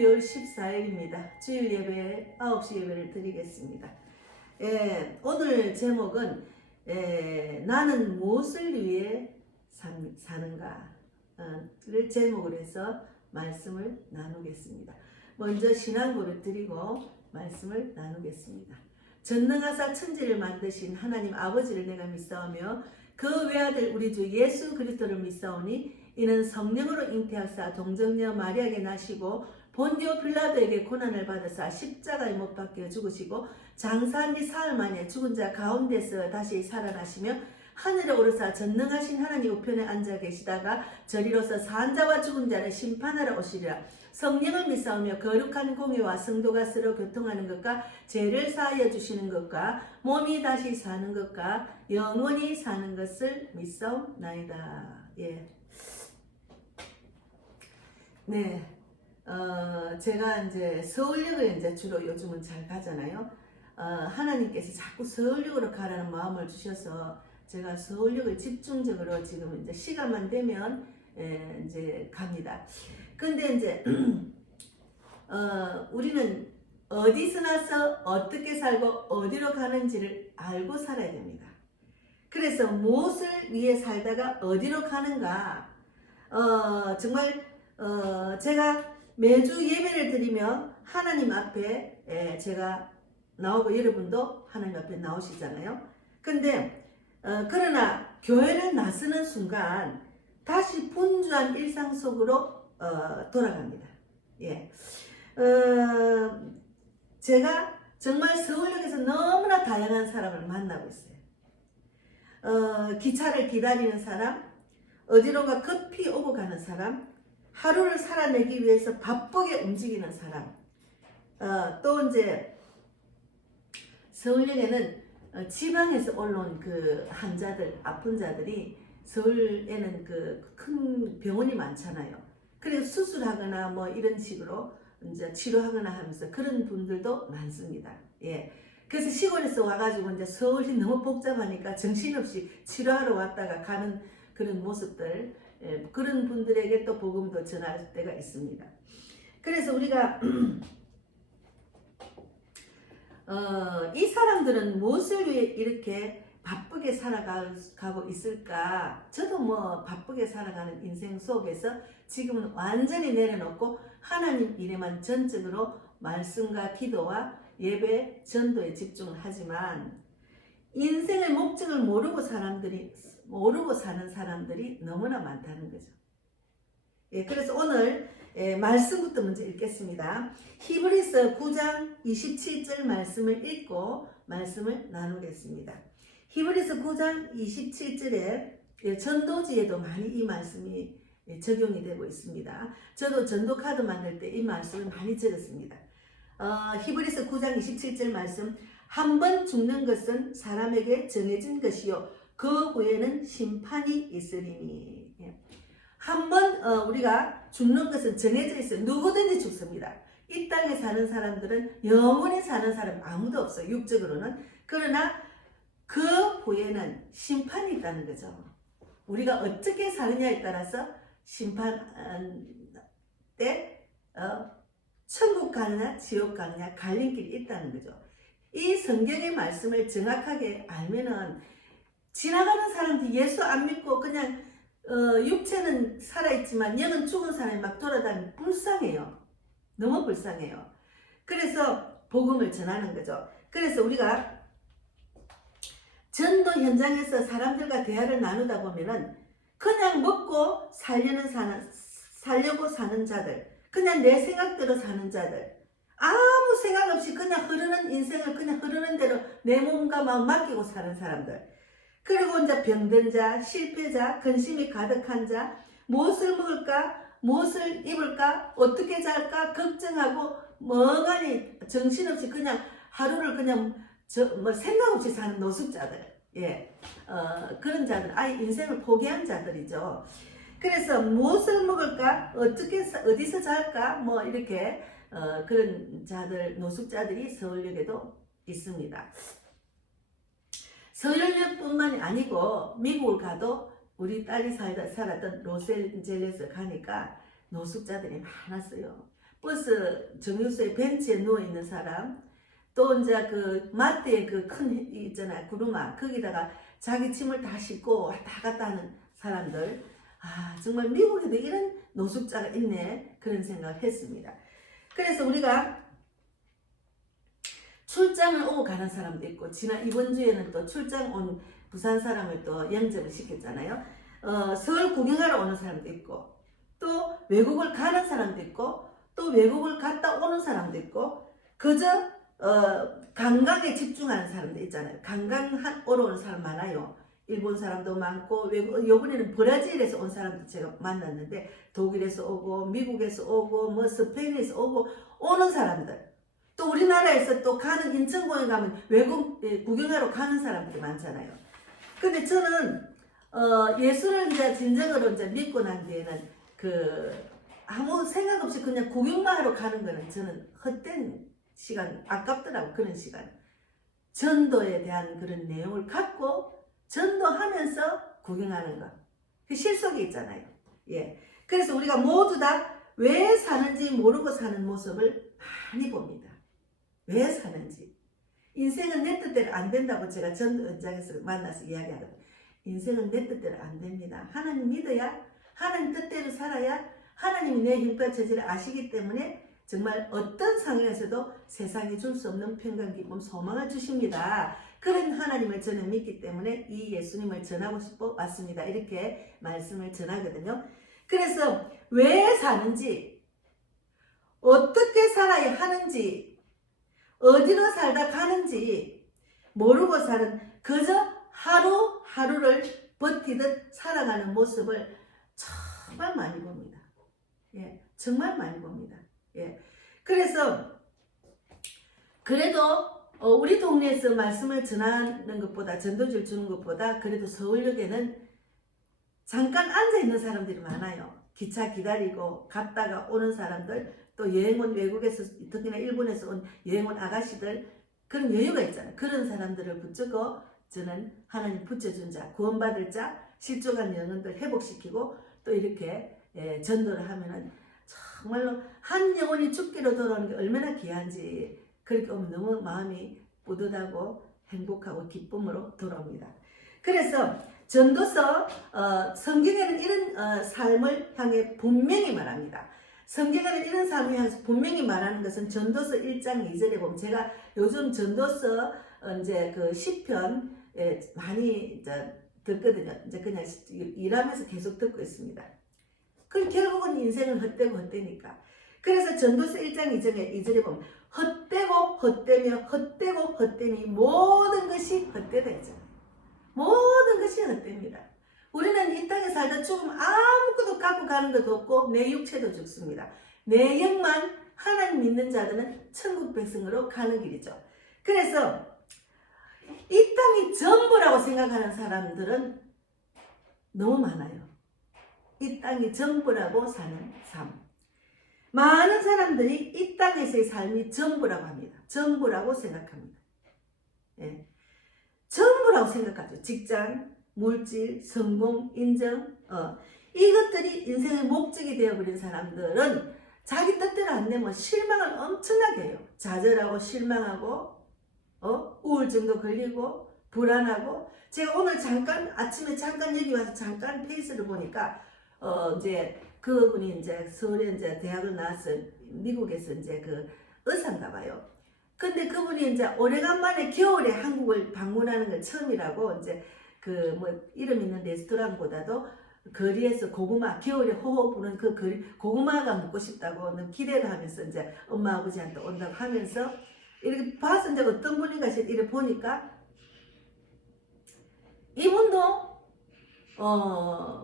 12월 14일입니다. 주일 예배 9시 예배를 드리겠습니다. 오늘 제목은 나는 무엇을 위해 사는가를 제목으로 해서 말씀을 나누겠습니다. 먼저 신앙고를 드리고 말씀을 나누겠습니다. 전능하사 천지를 만드신 하나님 아버지를 내가 믿사오며 그 외아들 우리 주 예수 그리스도를 믿사오니 이는 성령으로 잉태하사 동정녀 마리아에게 나시고 본디오 빌라도에게 고난을 받으사 십자가에 못 박혀 죽으시고 장사한 지 사흘 만에 죽은 자 가운데서 다시 살아나시며 하늘에 오르사 전능하신 하나님 우편에 앉아 계시다가 저리로서 산 자와 죽은 자를 심판하러 오시리라. 성령을 믿사오며 거룩한 공의와 성도가 서로 교통하는 것과 죄를 사하여 주시는 것과 몸이 다시 사는 것과 영원히 사는 것을 믿사옵나이다. 제가 이제 서울역을 이제 주로 요즘은 잘 가잖아요. 하나님께서 자꾸 서울역으로 가라는 마음을 주셔서 제가 서울역을 집중적으로 지금 이제 시간만 되면 이제 갑니다. 근데 이제 우리는 어디서 나서 어떻게 살고 어디로 가는지를 알고 살아야 됩니다. 그래서 무엇을 위해 살다가 어디로 가는가? 정말 제가 매주 예배를 드리며 하나님 앞에 제가 나오고 여러분도 하나님 앞에 나오시잖아요. 근데 그러나 교회를 나서는 순간 다시 분주한 일상 속으로 돌아갑니다. 제가 정말 서울역에서 너무나 다양한 사람을 만나고 있어요. 기차를 기다리는 사람, 어디론가 급히 오고 가는 사람, 하루를 살아내기 위해서 바쁘게 움직이는 사람, 또 이제 서울역에는 지방에서 올라온 그 환자들, 아픈 자들이 서울에는 그 큰 병원이 많잖아요. 그래서 수술하거나 뭐 이런 식으로 이제 치료하거나 하면서 그런 분들도 많습니다. 그래서 시골에서 와가지고 이제 서울이 너무 복잡하니까 정신없이 치료하러 왔다가 가는 그런 모습들, 그런 분들에게 또 복음도 전할 때가 있습니다. 그래서 우리가 이 사람들은 무엇을 위해 이렇게 바쁘게 살아가고 있을까? 저도 뭐 바쁘게 살아가는 인생 속에서 지금은 완전히 내려놓고 하나님 일에만 전적으로 말씀과 기도와 예배, 전도에 집중을 하지만 인생의 목적을 모르고 사는 사람들이 너무나 많다는 거죠. 그래서 오늘 말씀부터 먼저 읽겠습니다. 히브리서 9장 27절 말씀을 읽고 말씀을 나누겠습니다. 히브리서 9장 27절에 전도지에도 많이 이 말씀이 적용이 되고 있습니다. 저도 전도 카드 만들 때 이 말씀을 많이 적었습니다. 히브리서 9장 27절 말씀, 한 번 죽는 것은 사람에게 정해진 것이요 그 후에는 심판이 있으리니. 한 번 우리가 죽는 것은 정해져 있어요. 누구든지 죽습니다. 이 땅에 사는 사람들은 영원히 사는 사람 아무도 없어요. 육적으로는. 그러나 그 후에는 심판이 있다는 거죠. 우리가 어떻게 사느냐에 따라서 심판 때 천국 가느냐 지옥 가느냐 갈림길이 있다는 거죠. 이 성경의 말씀을 정확하게 알면은 지나가는 사람들이 예수 안 믿고 그냥 육체는 살아있지만 영은 죽은 사람이 막 돌아다니면 불쌍해요. 너무 불쌍해요. 그래서 복음을 전하는 거죠. 그래서 우리가 전도 현장에서 사람들과 대화를 나누다 보면은 그냥 먹고 살려고 사는 자들, 그냥 내 생각대로 사는 자들, 아무 생각 없이 그냥 흐르는 인생을 그냥 흐르는 대로 내 몸과 마음 맡기고 사는 사람들, 그리고 이제 병든 자, 실패자, 근심이 가득한 자, 무엇을 먹을까, 무엇을 입을까, 어떻게 잘까 걱정하고 멍하니 정신없이 그냥 하루를 그냥 생각 없이 사는 노숙자들, 그런 자들, 아예 인생을 포기한 자들이죠. 그래서 무엇을 먹을까, 어디서 잘까, 뭐 이렇게 그런 자들, 노숙자들이 서울역에도 있습니다. 서울역뿐만이 아니고 미국을 가도 우리 딸이 살았던 로스앤젤레스 가니까 노숙자들이 많았어요. 버스 정류소에 벤치에 누워 있는 사람, 또 이제 그 마트에 그 큰 있잖아요, 구루마 거기다가 자기 짐을 다 싣고 왔다 갔다 하는 사람들. 아, 정말 미국에도 이런 노숙자가 있네, 그런 생각을 했습니다. 그래서 우리가 출장을 오고 가는 사람도 있고, 이번 주에는 또 출장 온 부산 사람을 또 영접을 시켰잖아요. 서울 구경하러 오는 사람도 있고, 또 외국을 가는 사람도 있고, 또 외국을 갔다 오는 사람도 있고, 그저 관광에 집중하는 사람도 있잖아요. 관광하러 오는 사람 많아요. 일본 사람도 많고, 요번에는 브라질에서 온 사람도 제가 만났는데, 독일에서 오고, 미국에서 오고, 뭐 스페인에서 오고, 오는 사람들. 또 우리나라에서 또 가는 인천공에 가면 외국 구경하러 가는 사람들이 많잖아요. 근데 저는 예수를 이제 진정으로 이제 믿고 난 뒤에는 아무 생각 없이 그냥 구경만 하러 가는 거는 저는 헛된 시간, 아깝더라고. 그런 시간. 전도에 대한 그런 내용을 갖고 전도하면서 구경하는 거. 그 실속이 있잖아요. 예. 그래서 우리가 모두 다 왜 사는지 모르고 사는 모습을 많이 봅니다. 왜 사는지. 인생은 내 뜻대로 안 된다고 제가 전도 현장에서 만나서 이야기하거든요. 인생은 내 뜻대로 안 됩니다. 하나님 믿어야, 하나님 뜻대로 살아야 하나님이 내 형편 처지를 아시기 때문에 정말 어떤 상황에서도 세상이 줄 수 없는 평강, 기쁨, 소망을 주십니다. 그런 하나님을 저는 믿기 때문에 이 예수님을 전하고 싶어 왔습니다. 이렇게 말씀을 전하거든요. 그래서 왜 사는지, 어떻게 살아야 하는지, 어디로 살다 가는지 모르고 사는, 그저 하루하루를 버티듯 살아가는 모습을 정말 많이 봅니다. 예, 정말 많이 봅니다. 예, 그래서 그래도 우리 동네에서 말씀을 전하는 것보다, 전도지를 주는 것보다 그래도 서울역에는 잠깐 앉아있는 사람들이 많아요. 기차 기다리고 갔다가 오는 사람들, 또 여행 온 외국에서, 특히나 일본에서 온 여행 온 아가씨들, 그런 여유가 있잖아요. 그런 사람들을 붙잡고 저는 하나님 붙여준 자, 구원받을 자, 실족한 영혼들 회복시키고 또 이렇게 전도를 하면은 정말로 한 영혼이 죽기로 돌아오는 게 얼마나 귀한지, 그렇게 너무 마음이 뿌듯하고 행복하고 기쁨으로 돌아옵니다. 그래서 전도서, 성경에는 이런 삶을 향해 분명히 말합니다. 성경에는 이런 삶을 향해서 분명히 말하는 것은 전도서 1장 2절에 보면, 제가 요즘 전도서 이제 그 시편 많이 이제 듣거든요. 이제 그냥 일하면서 계속 듣고 있습니다. 그 결국은 인생은 헛되고 헛되니까. 그래서 전도서 1장 2절에 보면 헛되고 헛되며 헛되고 헛되니 모든 것이 헛되다 했잖아요. 모든 것이 헛됩니다. 우리는 이 땅에 살다 죽으면 아무것도 갖고 가는 것도 없고 내 육체도 죽습니다. 내 영만 하나님 믿는 자들은 천국 백성으로 가는 길이죠. 그래서 이 땅이 전부라고 생각하는 사람들은 너무 많아요. 이 땅이 전부라고 사는 삶. 많은 사람들이 이 땅에서의 삶이 전부라고 합니다. 전부라고 생각합니다. 예. 전부라고 생각하죠. 직장, 물질, 성공, 인정, 이것들이 인생의 목적이 되어버린 사람들은 자기 뜻대로 안 되면 실망을 엄청나게 해요. 좌절하고 실망하고 우울증도 걸리고 불안하고. 제가 오늘 아침에 잠깐 여기 와서 잠깐 페이스를 보니까 이제 그분이 이제 서울에 이제 대학을 나와서 미국에서 이제 그 의사인가 봐요. 근데 그분이 이제 오래간만에 겨울에 한국을 방문하는 건 처음이라고, 이제 그 뭐 이름 있는 레스토랑보다도 거리에서 고구마, 겨울에 호호 부는 그 고구마가 먹고 싶다고 너무 기대를 하면서 이제 엄마 아버지한테 온다고 하면서 이렇게 봐서 이제 어떤 분인가 이렇게 보니까 이분도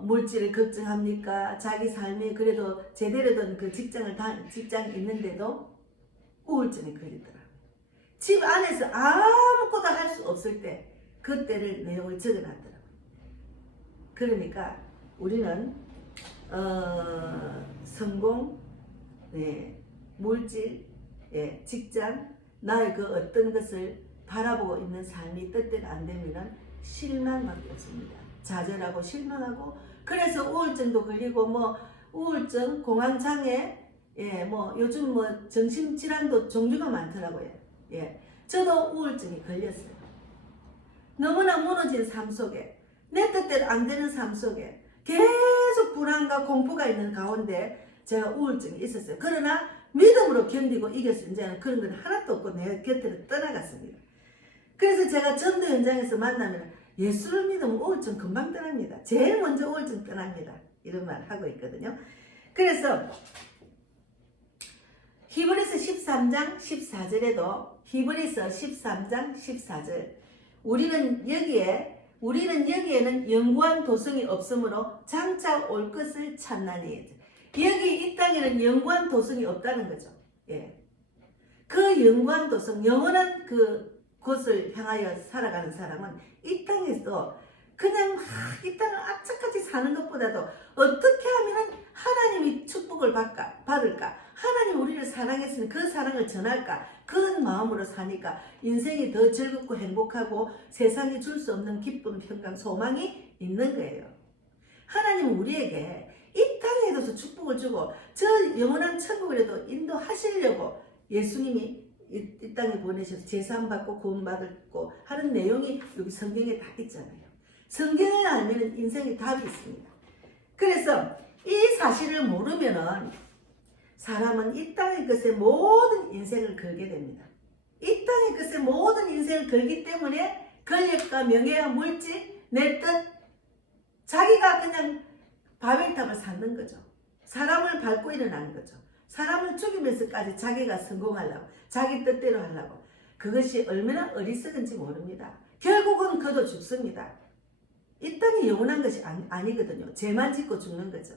물질을 걱정합니까? 자기 삶이 그래도 제대로 된 그 직장 있는데도 우울증이 걸리더라고요. 집 안에서 아무것도 할 수 없을 때 그때를 내용을 적어놨더라고요. 그러니까 우리는 성공, 물질, 직장, 나의 그 어떤 것을 바라보고 있는 삶이 뜻대로 안 되면은 실망밖에 없습니다. 좌절하고 실망하고, 그래서 우울증도 걸리고, 뭐 우울증, 공황장애, 예, 뭐 요즘 뭐 정신질환도 종류가 많더라고요. 예, 저도 우울증이 걸렸어요. 너무나 무너진 삶 속에, 내 뜻대로 안 되는 삶 속에 계속 불안과 공포가 있는 가운데 제가 우울증이 있었어요. 그러나 믿음으로 견디고 이겼어요. 이제는 그런 건 하나도 없고 내 곁으로 떠나갔습니다. 그래서 제가 전도 현장에서 만나면 예수를 믿으면 우울증 금방 떠납니다. 제일 먼저 우울증 떠납니다. 이런 말 하고 있거든요. 그래서 히브리서 13장 14절에도 히브리서 13장 14절 우리는 여기에는 영구한 도성이 없으므로 장차 올 것을 찾나니 여기 이 땅에는 영구한 도성이 없다는 거죠. 예. 그 영구한 도성 영원한 그 곳을 향하여 살아가는 사람은 이 땅에서 그냥 이 땅을 악착같이 사는 것보다도 어떻게 하면 하나님이 축복을 받을까? 하나님 우리를 사랑했으니 그 사랑을 전할까? 그런 마음으로 사니까 인생이 더 즐겁고 행복하고 세상이 줄 수 없는 기쁨, 평강, 소망이 있는 거예요. 하나님은 우리에게 이 땅에도 축복을 주고 저 영원한 천국으로도 인도하시려고 예수님이 이 땅에 보내셔서 제사함받고 구원받고 하는 내용이 여기 성경에 다 있잖아요. 성경을 알면 인생에 답이 있습니다. 그래서 이 사실을 모르면은 사람은 이 땅의 것에 모든 인생을 걸게 됩니다. 이 땅의 것에 모든 인생을 걸기 때문에 권력과 명예와 물질, 내 뜻, 자기가 그냥 바벨탑을 쌓는 거죠. 사람을 밟고 일어나는 거죠. 사람을 죽이면서까지 자기가 성공하려고, 자기 뜻대로 하려고. 그것이 얼마나 어리석은지 모릅니다. 결국은 그도 죽습니다. 이 땅이 영원한 것이 아니거든요. 죄만 짓고 죽는 거죠.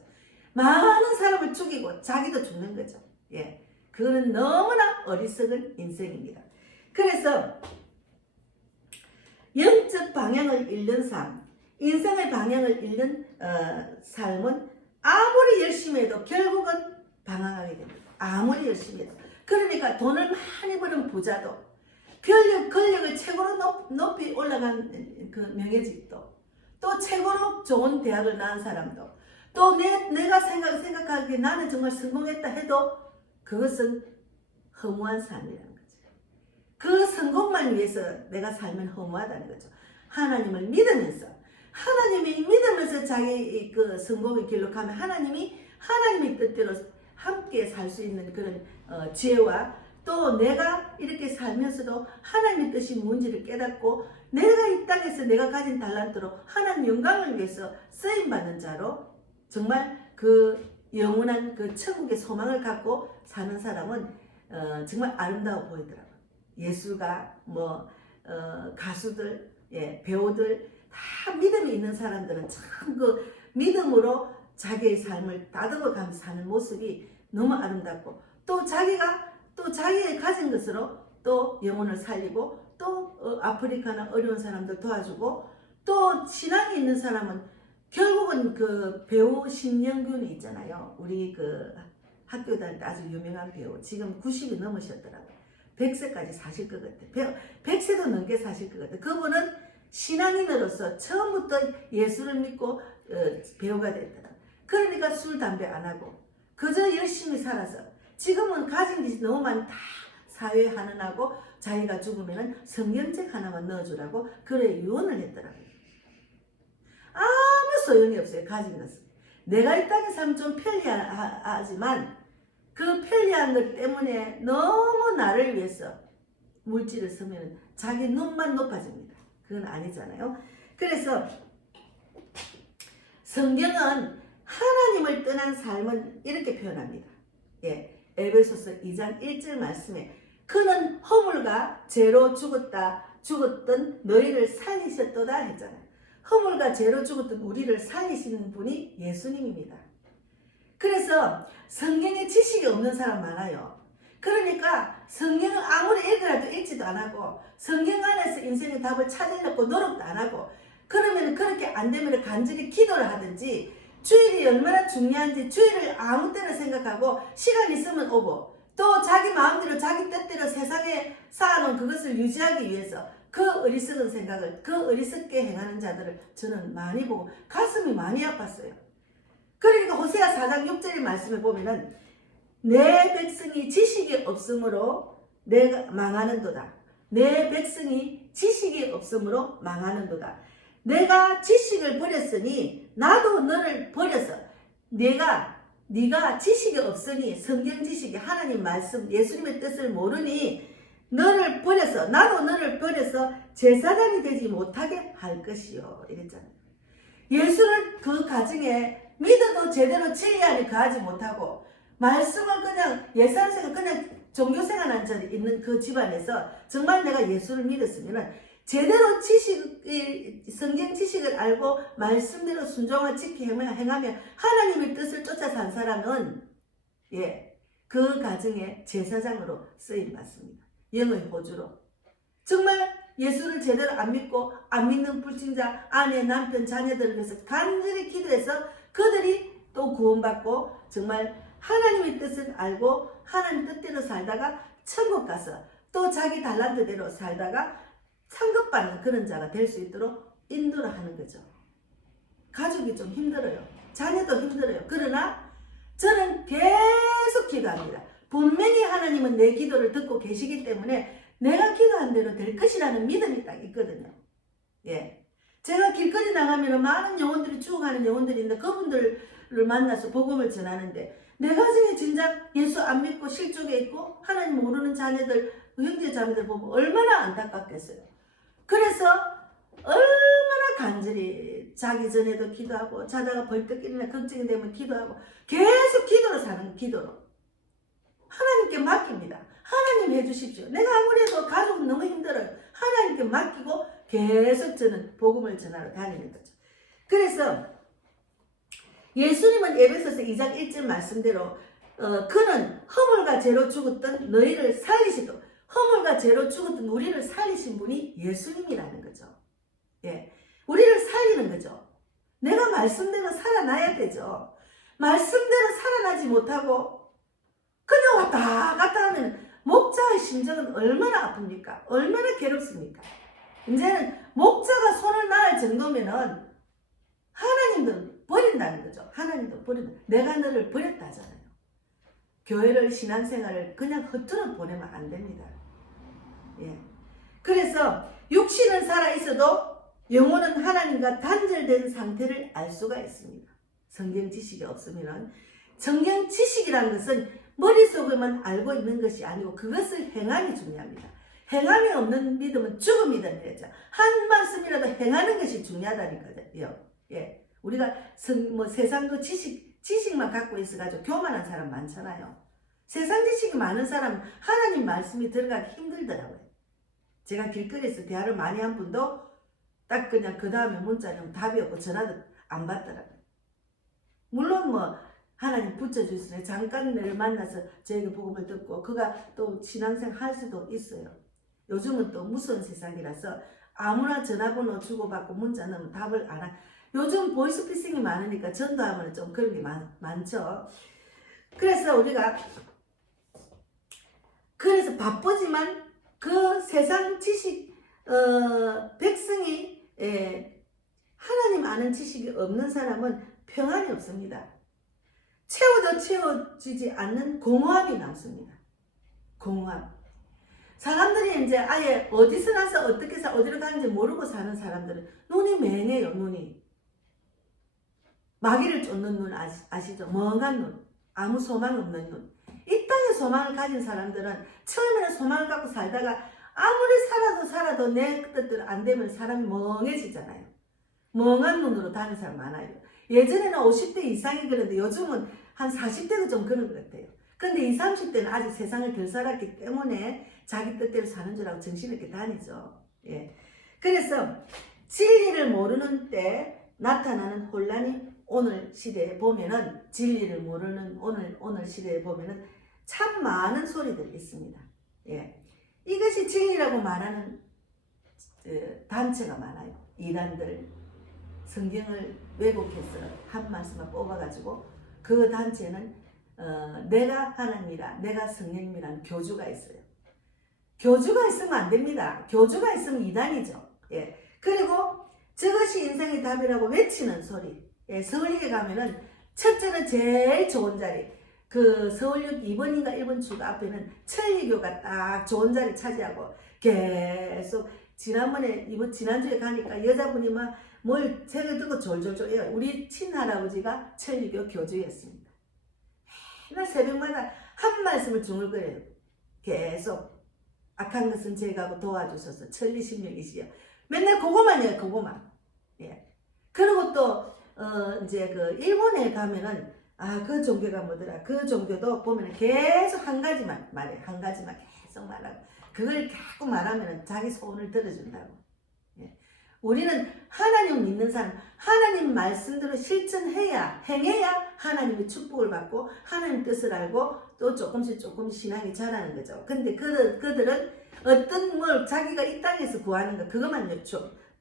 많은 사람을 죽이고 자기도 죽는 거죠. 예, 그거는 너무나 어리석은 인생입니다. 그래서 영적 방향을 잃는 삶, 인생의 방향을 잃는 삶은 아무리 열심히 해도 결국은 방황하게 됩니다. 아무리 열심히 해도. 그러니까 돈을 많이 버는 부자도, 권력을 최고로 높이 올라간 그 명예직도, 또 최고로 좋은 대학을 나온 사람도, 또 내가 생각하기에 나는 정말 성공했다 해도 그것은 허무한 삶이라는 거죠. 그 성공만 위해서 내가 살면 허무하다는 거죠. 하나님을 믿으면서, 하나님이 믿으면서 자기 그 성공을 기록하면 하나님의 뜻대로 함께 살 수 있는 그런 지혜와, 또 내가 이렇게 살면서도 하나님의 뜻이 뭔지를 깨닫고 내가 이 땅에서 내가 가진 달란트로 하나님 영광을 위해서 쓰임받는 자로 정말 그 영원한 그 천국의 소망을 갖고 사는 사람은 정말 아름다워 보이더라고요. 예술가, 가수들, 예, 배우들 다 믿음이 있는 사람들은 참 그 믿음으로 자기의 삶을 다듬어가면서 사는 모습이 너무 아름답고, 또 자기가 가진 것으로 또 영혼을 살리고, 또 아프리카나 어려운 사람들 도와주고, 또 신앙이 있는 사람은 결국은 그 배우 신영균이 있잖아요. 우리 그 학교 다닐 때 아주 유명한 배우. 지금 90이 넘으셨더라고요. 100세까지 사실 것 같아요. 100세도 넘게 사실 것 같아요. 그분은 신앙인으로서 처음부터 예수를 믿고 배우가 됐더라고요. 그러니까 술, 담배 안 하고 그저 열심히 살아서 지금은 가진 것이 너무 많다. 사회에 환원하고 자기가 죽으면 성경책 하나만 넣어주라고 그래 유언을 했더라고요. 아무 소용이 없어요. 가진 것은. 내가 이 땅에 살면 좀 편리하지만 그 편리한 것 때문에 너무 나를 위해서 물질을 쓰면 자기 눈만 높아집니다. 그건 아니잖아요. 그래서 성경은 하나님을 떠난 삶은 이렇게 표현합니다. 예, 에베소서 2장 1절 말씀에 그는 허물과 죄로 죽었던 너희를 살리셨도다 했잖아요. 허물과 죄로 죽었던 우리를 살리시는 분이 예수님입니다. 그래서 성경에 지식이 없는 사람 많아요. 그러니까 성경을 아무리 읽으라도 읽지도 안 하고 성경 안에서 인생의 답을 찾으려고 노력도 안 하고, 그러면 그렇게 안 되면 간절히 기도를 하든지, 주일이 얼마나 중요한지 주일을 아무 때나 생각하고 시간 있으면 오고, 또 자기 마음대로 자기 뜻대로 세상에 쌓아놓은 그것을 유지하기 위해서 그 어리석은 생각을, 그 어리석게 행하는 자들을 저는 많이 보고 가슴이 많이 아팠어요. 그러니까 호세아 4장 6절의 말씀에 보면은 내 백성이 지식이 없으므로 내가 망하는도다. 내 백성이 지식이 없으므로 망하는도다. 내가 지식을 버렸으니 나도 너를 버려서 네가 지식이 없으니 성경 지식이 하나님 말씀 예수님의 뜻을 모르니 너를 버려서 나도 너를 버려서 제사장이 되지 못하게 할 것이요 이랬잖아요. 예수를 그 가정에 믿어도 제대로 진리 안에 거하지 못하고 말씀을 그냥 예산생을 그냥 종교생활 한 자리 있는 그 집안에서 정말 내가 예수를 믿었으면 제대로 성경 지식을 알고 말씀대로 순종을 지켜 행하며 하나님의 뜻을 쫓아 산 사람은 그 가정의 제사장으로 쓰임 받습니다. 영의 호주로. 정말 예수를 제대로 안 믿고 안 믿는 불신자 아내 남편 자녀들을 위해서 간절히 기도해서 그들이 또 구원받고 정말 하나님의 뜻을 알고 하나님 뜻대로 살다가 천국 가서 또 자기 달란트대로 살다가 상급받는 그런 자가 될 수 있도록 인도를 하는 거죠. 가족이 좀 힘들어요. 자녀도 힘들어요. 그러나 저는 계속 기도합니다. 분명히 하나님은 내 기도를 듣고 계시기 때문에 내가 기도한 대로 될 것이라는 믿음이 딱 있거든요. 제가 길거리 나가면 많은 영혼들이 죽어가는 영혼들이 있는데 그분들을 만나서 복음을 전하는데 내 가정에 진작 예수 안 믿고 실족에 있고 하나님 모르는 자녀들 형제 자매들 보면 얼마나 안타깝겠어요. 그래서 얼마나 간절히 자기 전에도 기도하고 자다가 벌떡 일어나 걱정이 되면 기도하고 계속 기도로 사는 기도로 하나님께 맡깁니다. 하나님 해주십시오. 내가 아무래도 가족은 너무 힘들어요. 하나님께 맡기고 계속 저는 복음을 전하러 다니는 거죠. 그래서 예수님은 에베소서 2장 1절 말씀대로 그는 허물과 죄로 죽었던 너희를 살리시도록 허물과 죄로 죽었던 우리를 살리신 분이 예수님이라는 거죠. 우리를 살리는 거죠. 내가 말씀대로 살아나야 되죠. 말씀대로 살아나지 못하고 그냥 왔다 갔다 하면 목자의 심정은 얼마나 아픕니까? 얼마나 괴롭습니까? 이제는 목자가 손을 놔할 정도면은 하나님도 버린다는 거죠. 하나님도 버린다. 내가 너를 버렸다잖아요. 교회를 신앙생활을 그냥 허투루 보내면 안 됩니다. 그래서 육신은 살아있어도 영혼은 하나님과 단절된 상태를 알 수가 있습니다. 성경 지식이 없으면 성경 지식이라는 것은 머릿속에만 알고 있는 것이 아니고 그것을 행함이 중요합니다. 행함이 없는 믿음은 죽음이다 그랬죠. 한 말씀이라도 행하는 것이 중요하다니까요. 우리가 세상도 지식만 갖고 있어가지고 교만한 사람 많잖아요. 세상 지식이 많은 사람은 하나님 말씀이 들어가기 힘들더라고요. 제가 길거리에서 대화를 많이 한 분도 딱 그냥 그 다음에 문자는 답이 없고 전화도 안 받더라고요. 물론 하나님 붙여주시네. 잠깐 내를 만나서 저에게 복음을 듣고 그가 또 신앙생활 할 수도 있어요. 요즘은 또 무서운 세상이라서 아무나 전화번호 주고받고 문자 넣으면 답을 안 하. 요즘 보이스피싱이 많으니까 전도하면 좀 그런 게 많죠. 그래서 그래서 바쁘지만 그 세상 지식 백성이 하나님 아는 지식이 없는 사람은 평안이 없습니다. 채워도 채워지지 않는 공허함이 남습니다. 공허함. 사람들이 이제 아예 어디서 나서 어떻게 해서 어디로 가는지 모르고 사는 사람들은 눈이 맹해요. 눈이. 마귀를 쫓는 눈 아시죠? 멍한 눈. 아무 소망 없는 눈. 이 땅에 소망을 가진 사람들은 처음에는 소망을 갖고 살다가 아무리 살아도 내 뜻대로 안 되면 사람이 멍해지잖아요. 멍한 눈으로 다니는 사람 많아요. 예전에는 50대 이상이 그랬는데 요즘은 한 40대도 좀 그런 것 같아요. 근데 20, 30대는 아직 세상을 덜 살았기 때문에 자기 뜻대로 사는 줄 알고 정신없게 다니죠. 그래서 진리를 모르는 때 나타나는 혼란이 오늘 시대에 보면은 진리를 모르는 오늘 시대에 보면은 참 많은 소리들이 있습니다. 이것이 진리라고 말하는 단체가 많아요. 이단들 성경을 왜곡해서 한 말씀만 뽑아가지고 그 단체는 내가 하나님이라 내가 성령님이라는 교주가 있어요. 교주가 있으면 안 됩니다. 교주가 있으면 이단이죠. 그리고 저것이 인생의 답이라고 외치는 소리. 서울에 가면은 첫째는 제일 좋은 자리 그 서울역 2번인가 1번 출구 앞에는 천리교가 딱 좋은 자리 차지하고 계속 지난주에 가니까 여자분이 막 뭘 책을 들고 졸졸졸 해요. 우리 친할아버지가 천리교 교주였습니다. 맨날 새벽마다 한 말씀을 중얼거려요. 계속 악한 것은 제가 도와주셔서 천리신명이시여. 맨날 그거만 해요. 그거만. 예. 그리고 또 이제 그 일본에 가면은 그 종교가 뭐더라. 그 종교도 보면은 계속 한 가지만 말해. 한 가지만 계속 말하고 그걸 자꾸 말하면은 자기 소원을 들어준다고. 예. 우리는 하나님 믿는 사람, 하나님 말씀대로 실천해야, 행해야 하나님의 축복을 받고 하나님 뜻을 알고 또 조금씩 신앙이 자라는 거죠. 근데 그들은 어떤 뭘 자기가 이 땅에서 구하는 거 그것만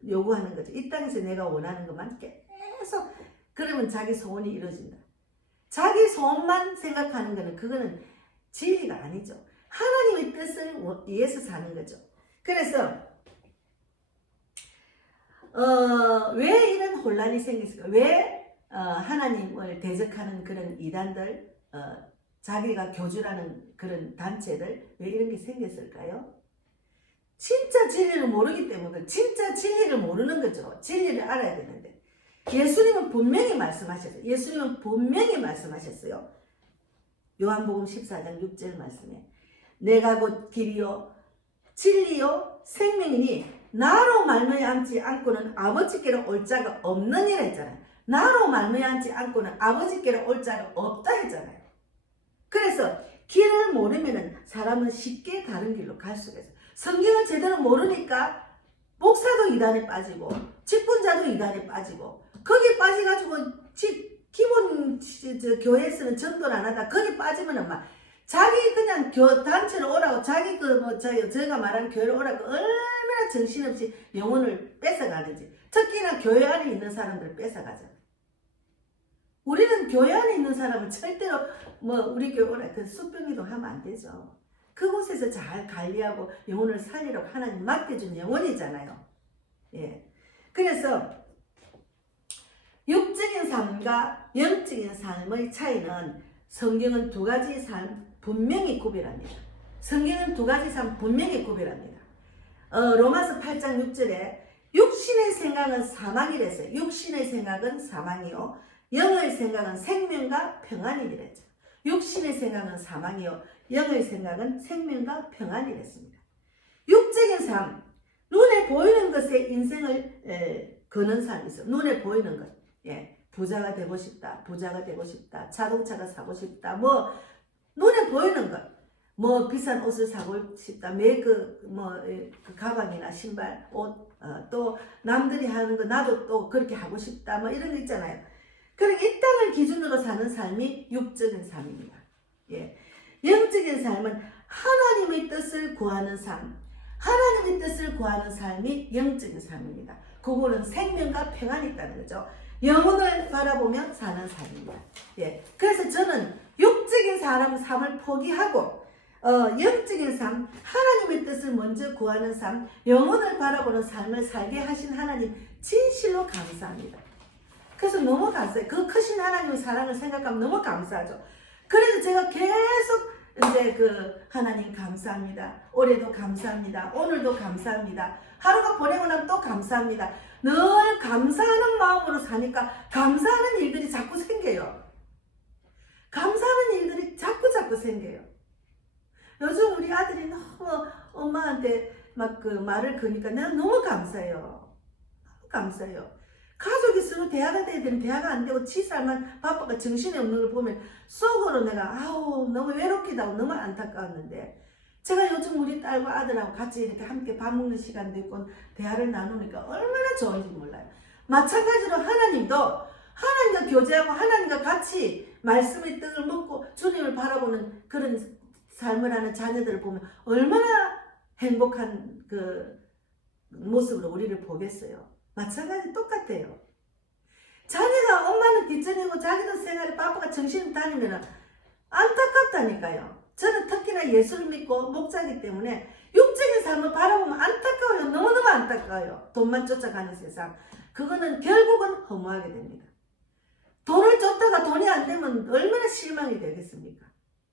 요구하는 거죠. 이 땅에서 내가 원하는 것만 계속 그러면 자기 소원이 이루어진다. 자기 소원만 생각하는 거는 그거는 진리가 아니죠. 하나님의 뜻을 위해서 사는 거죠. 그래서 왜 이런 혼란이 생겼을까? 왜 하나님을 대적하는 그런 이단들, 자기가 교주라는 그런 단체들 왜 이런 게 생겼을까요? 진짜 진리를 모르기 때문에 진짜 진리를 모르는 거죠. 진리를 알아야 되는데 예수님은 분명히 말씀하셨어요. 요한복음 14장 6절 말씀에 내가 곧 길이요 진리요 생명이니 나로 말미암지 않고는 아버지께로 올 자가 없느니라 했잖아요. 나로 말미암지 않고는 아버지께로 올 자가 없다 했잖아요. 그래서 길을 모르면은 사람은 쉽게 다른 길로 갈 수가 있어요. 성경을 제대로 모르니까 목사도 이단에 빠지고 직분자도 이단에 빠지고 거기 빠져가지고 기본 교회에서는 전도를 안 하다 거기 빠지면은 막 자기 그냥 단체로 오라고 자기 저희가 말하는 교회로 오라고 얼마나 정신없이 영혼을 뺏어가는지 특히나 교회 안에 있는 사람들을 뺏어가잖아요. 우리는 교회 안에 있는 사람은 절대로 우리 교회 오라 그 숫병이도 하면 안 되죠. 그곳에서 잘 관리하고 영혼을 살리라고 하나님 맡겨준 영혼이잖아요. 예. 그래서 육적인 삶과 영적인 삶의 차이는 성경은 두 가지 삶 분명히 구별합니다. 성경은 두 가지 삶 분명히 구별합니다. 로마서 8장 6절에 육신의 생각은 사망이랬어요. 육신의 생각은 사망이요 영의 생각은 생명과 평안이라 했죠. 육신의 생각은 사망이요 영의 생각은 생명과 평안이랬습니다. 육적인 삶, 눈에 보이는 것에 인생을 거는 삶이 있어요. 눈에 보이는 것, 부자가 되고 싶다, 자동차가 사고 싶다, 눈에 보이는 것, 비싼 옷을 사고 싶다, 그 가방이나 신발, 옷, 또 남들이 하는 거 나도 또 그렇게 하고 싶다, 이런 거 있잖아요. 그러니까 이 땅을 기준으로 사는 삶이 육적인 삶입니다. 예. 영적인 삶은 하나님의 뜻을 구하는 삶, 하나님의 뜻을 구하는 삶이 영적인 삶입니다. 그거는 생명과 평안이 있다는 거죠. 영혼을 바라보며 사는 삶입니다. 예. 그래서 저는 육적인 삶을 포기하고 영적인 삶, 하나님의 뜻을 먼저 구하는 삶, 영혼을 바라보는 삶을 살게 하신 하나님 진실로 감사합니다. 그래서 너무 감사해요. 그 크신 하나님의 사랑을 생각하면 너무 감사하죠. 그래서 제가 계속 이제 하나님 감사합니다. 올해도 감사합니다. 오늘도 감사합니다. 하루가 보내고 나면 또 감사합니다. 늘 감사하는 마음으로 사니까 감사하는 일들이 자꾸 생겨요. 감사하는 일들이 자꾸 생겨요. 요즘 우리 아들이 너무 엄마한테 말을 거니까 내가 너무 감사해요. 감사해요. 가족이 서로 대화가 돼야 되는 대화가 안 되고 치살만 바빠가 정신이 없는 걸 보면 속으로 내가 너무 외롭기도 하고 너무 안타까웠는데 제가 요즘 우리 딸과 아들하고 같이 이렇게 함께 밥 먹는 시간도 있고 대화를 나누니까 얼마나 좋은지 몰라요. 마찬가지로 하나님도 하나님과 교제하고 하나님과 같이 말씀의 떡을 먹고 주님을 바라보는 그런 삶을 하는 자녀들을 보면 얼마나 행복한 그 모습으로 우리를 보겠어요. 마찬가지 똑같아요. 자녀가 엄마는 뒷전이고 자기도 생활에 바빠가 정신을 다니면 안타깝다니까요. 저는 특히나 예수를 믿고 목자이기 때문에 육적인 삶을 바라보면 안타까워요. 너무너무 안타까워요. 돈만 쫓아가는 세상. 그거는 결국은 허무하게 됩니다. 돈을 줬다가 돈이 안 되면 얼마나 실망이 되겠습니까?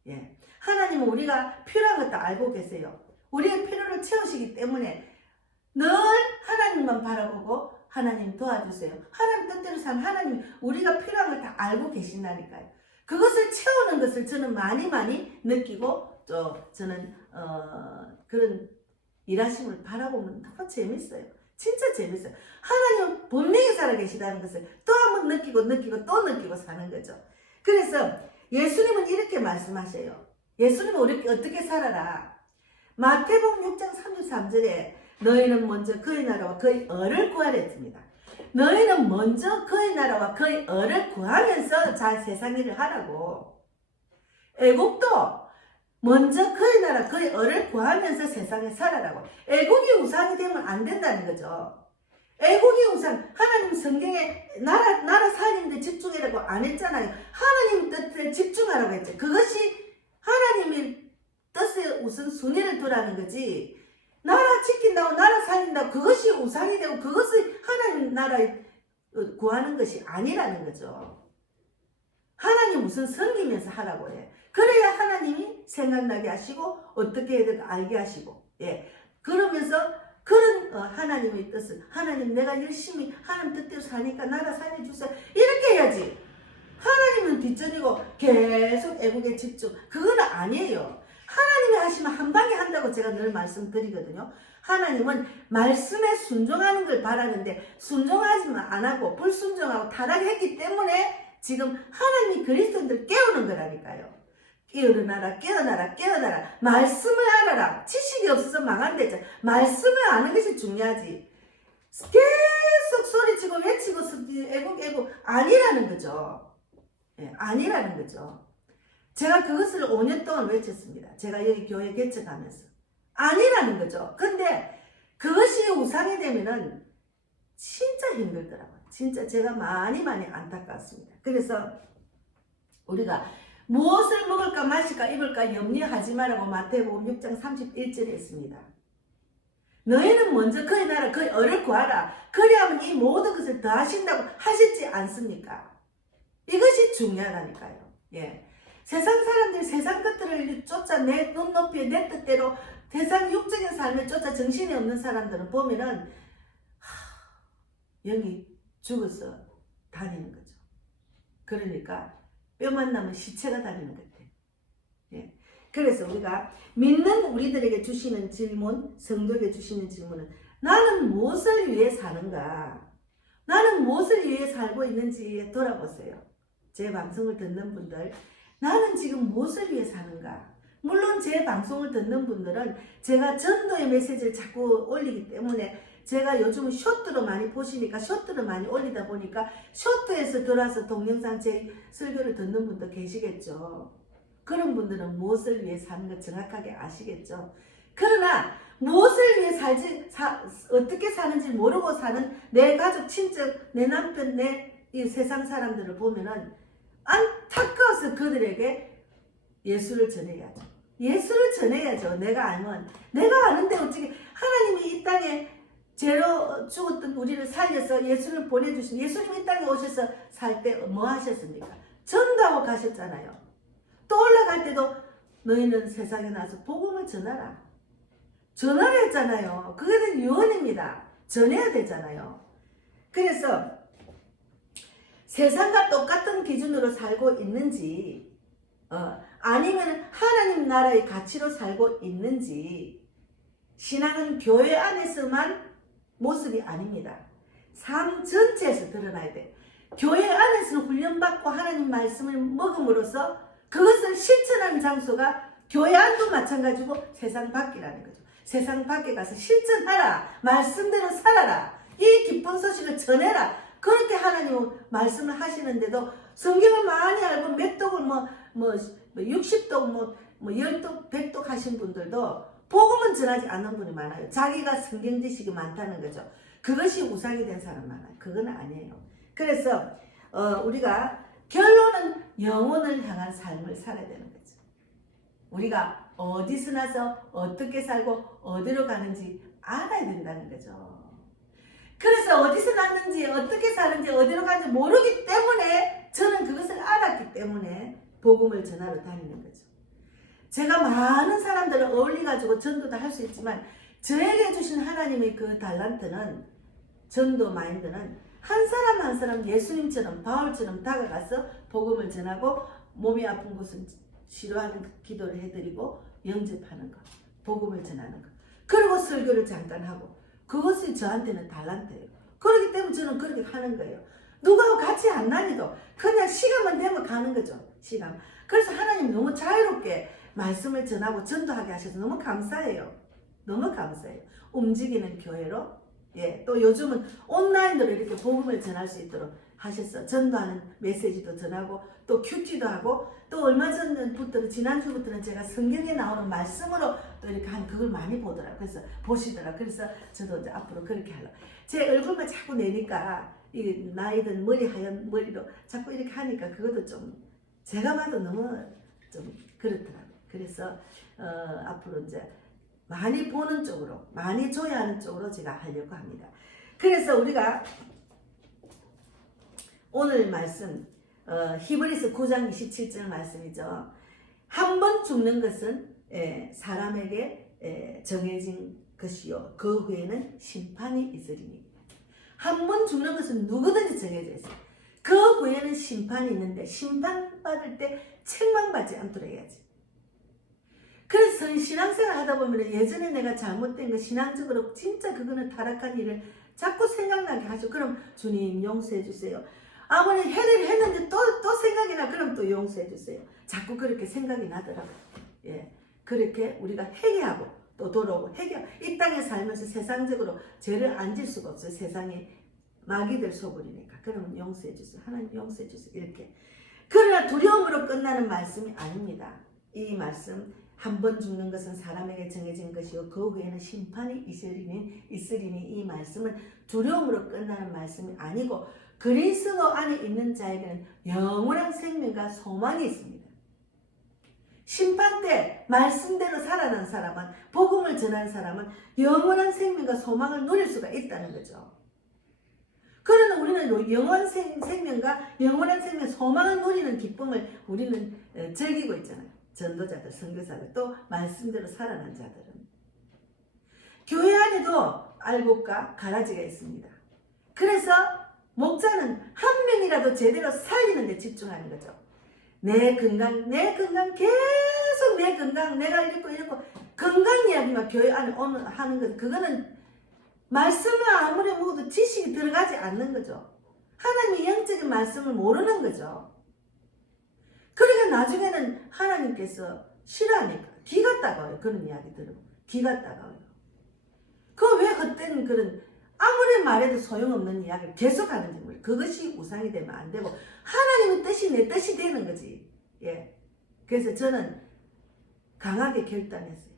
예. 하나님은 우리가 필요한 것도 알고 계세요. 우리의 필요를 채우시기 때문에 늘 하나님만 바라보고 하나님 도와주세요. 하나님 뜻대로 사는 하나님 우리가 필요한 걸 다 알고 계신다니까요. 그것을 채우는 것을 저는 많이 느끼고 또 저는 그런 일하심을 바라보면 너무 재밌어요. 진짜 재밌어요. 하나님은 분명히 살아계시다는 것을 또 한 번 느끼고 또 느끼고 사는 거죠. 그래서 예수님은 이렇게 말씀하셔요. 예수님은 우리 어떻게 살아라. 마태복음 6장 33절에 너희는 먼저 그의 나라와 그의 의를 구하라 했습니다. 너희는 먼저 그의 나라와 그의 의를 구하면서 잘 세상 일을 하라고. 애국도 먼저 그의 나라 그의 의를 구하면서 세상에 살아라고. 애국이 우상이 되면 안 된다는 거죠. 애국이 우상, 하나님 성경에 나라 살림에 집중해라고 안 했잖아요. 하나님 뜻에 집중하라고 했죠. 그것이 하나님의 뜻에 우선순위를 두라는 거지. 나라 지킨다고 나라 살린다고 그것이 우상이 되고 그것을 하나님 나라에 구하는 것이 아니라는 거죠. 하나님 우선 섬기면서 하라고 해. 그래야 하나님이 생각나게 하시고 어떻게 해야 될까 알게 하시고, 예. 그러면서 그런 하나님의 뜻을, 하나님 내가 열심히 하나님 뜻대로 사니까 나라 살려주세요. 이렇게 해야지. 하나님은 뒷전이고 계속 애국에 집중. 그건 아니에요. 하나님이 하시면 한 방에 한다고 제가 늘 말씀드리거든요. 하나님은 말씀에 순종하는 걸 바라는데 순종하지만 안 하고 불순종하고 타락했기 때문에 지금 하나님이 그리스도인들 깨우는 거라니까요. 깨어나라 깨어나라 깨어나라. 말씀을 알아라. 지식이 없어서 망한대죠. 말씀을 아는 것이 중요하지. 계속 소리치고 외치고 애국 아니라는 거죠. 예, 아니라는 거죠. 제가 그것을 5년 동안 외쳤습니다. 제가 여기 교회 개척하면서. 아니라는 거죠. 근데 그것이 우상이 되면은 진짜 힘들더라고요. 진짜 제가 많이 안타깝습니다. 그래서 우리가 무엇을 먹을까 마실까 입을까 염려하지 말라고 마태복음 6장 31절에 했습니다. 너희는 먼저 그의 나라 그의 의를 구하라. 그리하면 이 모든 것을 더하신다고 하셨지 않습니까? 이것이 중요하다니까요. 예. 세상 사람들이 세상 것들을 쫓아 내 눈높이에 내 뜻대로 세상 육적인 삶을 쫓아 정신이 없는 사람들은 보면은 영이 죽어서 다니는 거죠. 그러니까 뼈만 남은 시체가 다니는 것 같아요. 예. 그래서 우리가 믿는 우리들에게 주시는 질문, 성도에게 주시는 질문은 나는 무엇을 위해 사는가? 나는 무엇을 위해 살고 있는지 돌아보세요. 제 방송을 듣는 분들, 나는 지금 무엇을 위해 사는가? 물론 제 방송을 듣는 분들은 제가 전도의 메시지를 자꾸 올리기 때문에 제가 요즘은 쇼트로 많이 보시니까 쇼트를 많이 올리다 보니까 쇼트에서 들어와서 동영상 제 설교를 듣는 분도 계시겠죠. 그런 분들은 무엇을 위해 사는 거 정확하게 아시겠죠. 그러나 무엇을 위해 어떻게 사는지 모르고 사는 내 가족, 친척, 내 남편, 이 세상 사람들을 보면은 안타까워서 그들에게 예수를 전해야죠. 예수를 전해야죠. 내가 알면. 내가 아는데 어떻게 하나님이 이 땅에 죄로 죽었던 우리를 살려서 예수를 보내주신 예수님이 이 땅에 오셔서 살 때 뭐 하셨습니까? 전도하고 가셨잖아요. 또 올라갈 때도 너희는 세상에 나와서 복음을 전하라. 전하라 했잖아요. 그게 유언입니다. 전해야 되잖아요. 그래서 세상과 똑같은 기준으로 살고 있는지 아니면 하나님 나라의 가치로 살고 있는지 신앙은 교회 안에서만 모습이 아닙니다. 삶 전체에서 드러나야 돼. 교회 안에서는 훈련받고 하나님 말씀을 먹음으로써 그것을 실천하는 장소가 교회 안도 마찬가지고 세상 밖이라는 거죠. 세상 밖에 가서 실천하라. 말씀대로 살아라. 이 기쁜 소식을 전해라. 그렇게 하나님은 말씀을 하시는데도 성경을 많이 알고 몇 독을 60독 10독 100독 하신 분들도 복음은 전하지 않는 분이 많아요. 자기가 성경 지식이 많다는 거죠. 그것이 우상이 된 사람 많아요. 그건 아니에요. 그래서 우리가 결론은 영혼을 향한 삶을 살아야 되는 거죠. 우리가 어디서 나서 어떻게 살고 어디로 가는지 알아야 된다는 거죠. 그래서 어디서 났는지 어떻게 사는지 어디로 가는지 모르기 때문에 저는 그것을 알았기 때문에 복음을 전하러 다니는 거죠. 제가 많은 사람들을 어울려가지고 전도도 할 수 있지만 저에게 주신 하나님의 그 달란트는, 전도 마인드는 한 사람 한 사람 예수님처럼 바울처럼 다가가서 복음을 전하고 몸이 아픈 곳은 치료하는 기도를 해드리고 영접하는 것, 복음을 전하는 것, 그리고 설교를 잠깐 하고, 그것이 저한테는 달란트예요. 그렇기 때문에 저는 그렇게 하는 거예요. 누구하고 같이 안 다니도 그냥 시간만 되면 가는 거죠. 시간. 그래서 하나님 너무 자유롭게 말씀을 전하고 전도하게 하셔서 너무 감사해요. 너무 감사해요. 움직이는 교회로, 또 요즘은 온라인으로 이렇게 복음을 전할 수 있도록 하셔서 전도하는 메시지도 전하고 또 큐티도 하고, 또 얼마 전부터 지난주부터는 제가 성경에 나오는 말씀으로 또 이렇게 그걸 많이 보더라고요. 그래서 보시더라고요. 그래서 저도 이제 앞으로 그렇게 하려고. 제 얼굴만 자꾸 내니까 이 나이든 머리 하얀 머리로 자꾸 이렇게 하니까 그것도 좀 제가 봐도 너무 좀 그렇더라고요. 그래서 앞으로 이제 많이 보는 쪽으로, 많이 줘야 하는 쪽으로 제가 하려고 합니다. 그래서 우리가 오늘 말씀 히브리서 9장 27절 말씀이죠. 한 번 죽는 것은 사람에게 정해진 것이요 그 후에는 심판이 있으리니. 한 번 죽는 것은 누구든지 정해져 있어요. 그 후에는 심판이 있는데 심판받을 때 책망받지 않도록 해야지. 그래서 신앙생활 하다 보면 예전에 내가 잘못된 거, 신앙적으로 진짜 그거는 타락한 일을 자꾸 생각나게 하죠. 그럼 주님 용서해 주세요. 아무리 했는데 또 생각이 나. 그럼 또 용서해 주세요. 자꾸 그렇게 생각이 나더라고요. 그렇게 우리가 회개하고 또 돌아오고 이 땅에 살면서 세상적으로 죄를 안 질 수가 없어요. 세상에 마귀들 속으리니까. 그러면 용서해 주세요. 하나님 용서해 주세요. 이렇게. 그러나 두려움으로 끝나는 말씀이 아닙니다. 이 말씀, 한 번 죽는 것은 사람에게 정해진 것이요 그 후에는 심판이 있으리니 이 말씀은 두려움으로 끝나는 말씀이 아니고 그리스도 안에 있는 자에게는 영원한 생명과 소망이 있습니다. 심판 때 말씀대로 살아난 사람은, 복음을 전한 사람은 영원한 생명과 소망을 누릴 수가 있다는 거죠. 그러나 우리는 영원한 생명과 영원한 생명, 소망을 누리는 기쁨을 우리는 즐기고 있잖아요. 전도자들, 선교사들, 또 말씀대로 살아난 자들은. 교회 안에도 알곡과 가라지가 있습니다. 그래서 목자는 한 명이라도 제대로 살리는 데 집중하는 거죠. 내 건강, 계속 내 건강, 내가 이렇고 건강 이야기만 교회 안에 하는 것, 그거는 말씀을 아무리 먹어도 지식이 들어가지 않는 거죠. 하나님의 영적인 말씀을 모르는 거죠. 그러니까 나중에는 하나님께서 싫어하니까 기가 따가워요. 그런 이야기 들으면 기가 따가워요. 그 왜 헛된 그런 아무리 말해도 소용없는 이야기를 계속 하는지 몰라요. 그것이 우상이 되면 안 되고 하나님의 뜻이 내 뜻이 되는 거지. 그래서 저는 강하게 결단했어요.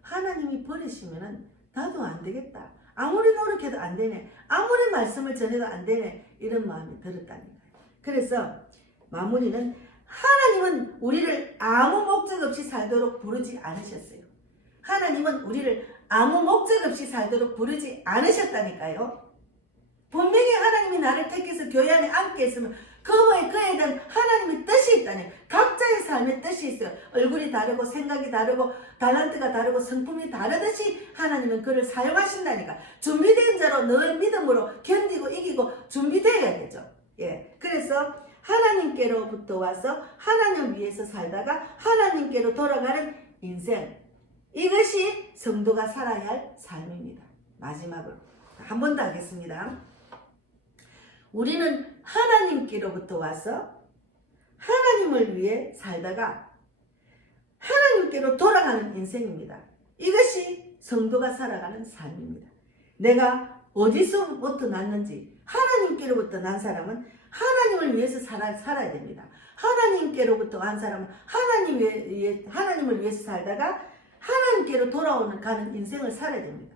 하나님이 버리시면은 나도 안 되겠다. 아무리 노력해도 안 되네. 아무리 말씀을 전해도 안 되네. 이런 마음이 들었다니까요. 그래서 마무리는, 하나님은 우리를 아무 목적 없이 살도록 부르지 않으셨어요. 하나님은 우리를 아무 목적 없이 살도록 부르지 않으셨다니까요. 분명히 하나님이 나를 택해서 교회 안에 앉게 했으면 그에 대한 하나님의 뜻이 있다니. 각자의 삶의 뜻이 있어요. 얼굴이 다르고 생각이 다르고 달란트가 다르고 성품이 다르듯이 하나님은 그를 사용하신다니까. 준비된 자로 늘 믿음으로 견디고 이기고 준비되어야 되죠. 그래서 하나님께로부터 와서 하나님을 위해서 살다가 하나님께로 돌아가는 인생, 이것이 성도가 살아야 할 삶입니다. 마지막으로 한 번 더 하겠습니다. 우리는 하나님께로부터 와서 하나님을 위해 살다가 하나님께로 돌아가는 인생입니다. 이것이 성도가 살아가는 삶입니다. 내가 어디서부터 났는지, 하나님께로부터 난 사람은 하나님을 위해서 살아야 됩니다. 하나님께로부터 간 사람은 하나님을 위해서 살다가 하나님께로 가는 인생을 살아야 됩니다.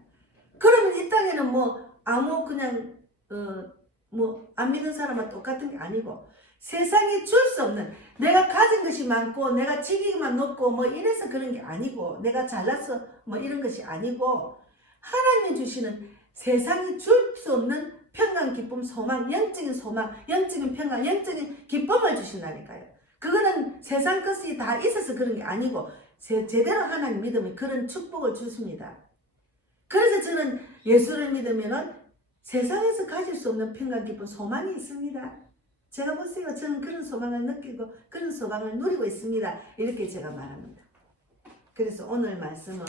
그러면 이 땅에는 아무 그냥 안 믿는 사람과 똑같은 게 아니고, 세상에 줄 수 없는, 내가 가진 것이 많고 내가 직위만 높고 이래서 그런 게 아니고, 내가 잘나서 이런 것이 아니고, 하나님이 주시는 세상이 줄 수 없는 평강, 기쁨, 소망, 영적인 소망, 영적인 평강, 영적인 기쁨을 주신다니까요. 그거는 세상 것이 다 있어서 그런 게 아니고 제대로 하나님 믿으면 그런 축복을 주십니다. 그래서 저는 예수를 믿으면은 세상에서 가질 수 없는 평강, 기쁨, 소망이 있습니다. 제가 보세요. 저는 그런 소망을 느끼고 그런 소망을 누리고 있습니다. 이렇게 제가 말합니다. 그래서 오늘 말씀은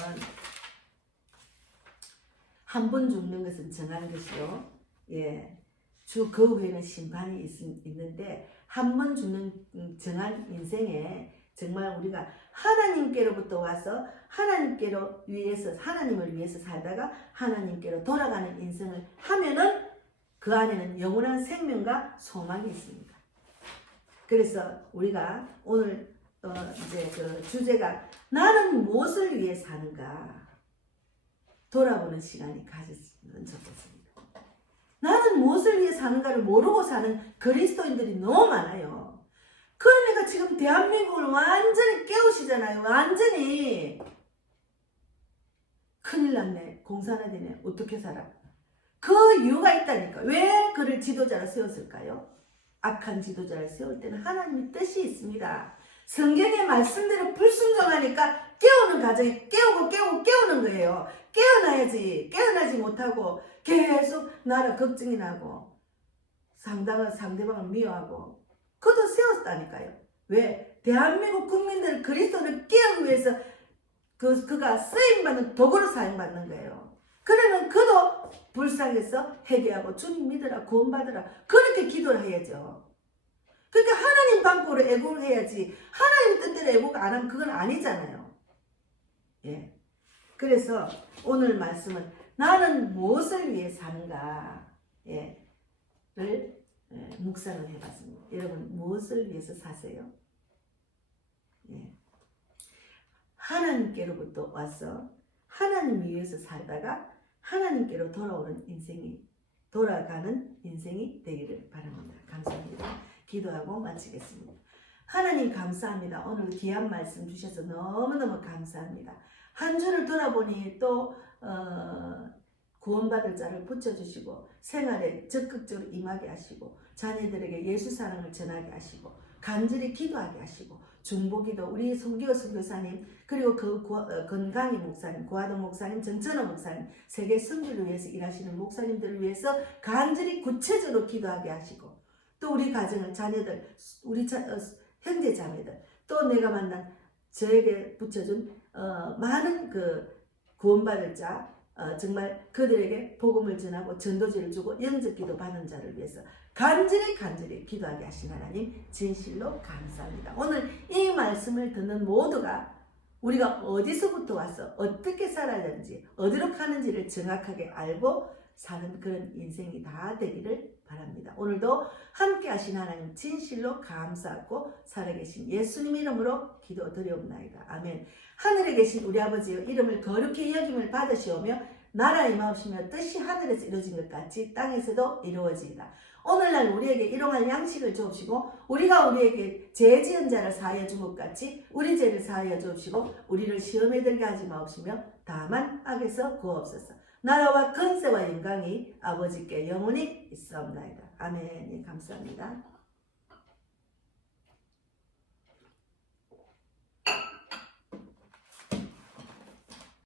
한 번 죽는 것은 정한 것이요. 예. 그 후에는 심판이 있는데 한 번 죽는 정한 인생에 정말 우리가 하나님께로부터 와서 하나님께로 위해서 하나님을 위해서 살다가 하나님께로 돌아가는 인생을 하면은 그 안에는 영원한 생명과 소망이 있습니다. 그래서 우리가 오늘 이제 그 주제가 나는 무엇을 위해 사는가 돌아보는 시간이 가졌으면 좋겠습니다. 나는 무엇을 위해 사는가를 모르고 사는 그리스도인들이 너무 많아요. 그러니까 지금 대한민국을 완전히 깨우시잖아요. 완전히. 큰일 났네. 공산화 되네. 어떻게 살아? 그 이유가 있다니까. 왜 그를 지도자로 세웠을까요? 악한 지도자를 세울 때는 하나님의 뜻이 있습니다. 성경의 말씀대로 불순종하니까 깨우는 과정이 깨우는 거예요. 깨어나야지. 깨어나지 못하고 계속 나라 걱정이 나고 상대방을 미워하고 그도 세웠다니까요. 왜? 대한민국 국민들 그리스도를 깨우기 위해서 그가 쓰임받는 도구로 사용받는 거예요. 그러면 그도 불쌍해서 회개하고 주님 믿으라 구원받으라 그렇게 기도를 해야죠. 그러니까 하나님 방법으로 애국을 해야지 하나님 뜻대로 애국 안 하면 그건 아니잖아요. 예. 그래서 오늘 말씀은 나는 무엇을 위해 사는가 를 묵상을 해봤습니다. 여러분 무엇을 위해서 사세요? 예. 하나님께로부터 와서 하나님 위해서 살다가 하나님께로 돌아가는 인생이 되기를 바랍니다. 감사합니다. 기도하고 마치겠습니다. 하나님 감사합니다. 오늘 귀한 말씀 주셔서 너무너무 감사합니다. 한 주를 돌아보니 또 구원받을 자를 붙여주시고 생활에 적극적으로 임하게 하시고 자녀들에게 예수 사랑을 전하게 하시고 간절히 기도하게 하시고 중보기도 우리 송기호 선교사님 그리고 그 건강희 목사님 고하동 목사님 정천호 목사님 세계 선교를 위해서 일하시는 목사님들을 위해서 간절히 구체적으로 기도하게 하시고 또 우리 가정을 자녀들 우리 형제 자매들 또 내가 만난 저에게 붙여준 많은 그 구원받을 자 정말 그들에게 복음을 전하고 전도지를 주고 영접기도 받는 자를 위해서 간절히 기도하게 하신 하나님 진실로 감사합니다. 오늘 이 말씀을 듣는 모두가 우리가 어디서부터 와서 어떻게 살아야 되는지 어디로 가는지를 정확하게 알고 사는 그런 인생이 다 되기를 바랍니다. 오늘도 함께 하신 하나님 진실로 감사하고 살아계신 예수님 이름으로 기도드리옵나이다. 아멘. 하늘에 계신 우리 아버지의 이름을 거룩히 여김을 받으시오며 나라 임하옵시며 뜻이 하늘에서 이루어진 것 같이 땅에서도 이루어지이다. 오늘날 우리에게 일용할 양식을 주옵시고 우리가 우리에게 죄 지은 자를 사하여 준 것 같이 우리 죄를 사하여 주옵시고 우리를 시험에 들게 하지 마옵시며 다만 악에서 구하옵소서. 나라와 권세와 영광이 아버지께 영원히 있사옵나이다. 아멘. 감사합니다.